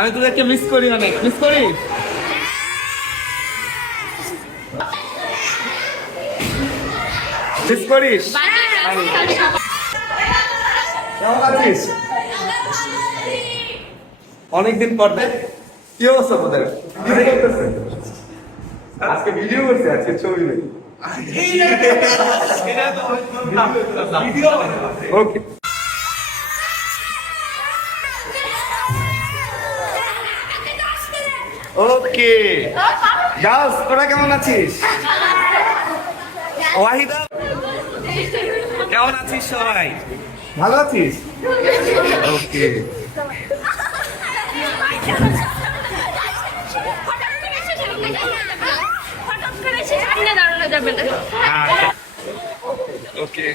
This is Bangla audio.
আমি তোদেরকে মিস করি, অনেক মিস করি। মিস করিস? কেমন আছিস? অনেকদিন পর দেখ। কি অবস্থা তোদের? আজকে ভিডিও করছি, আজকে ছবি নেই। ওকে। ওকে গার্লস, তোরা কেমন আছিস? ওয়াহিদা কেমন আছিস? সবাই ভালো আছিস? ওকে। ওকে।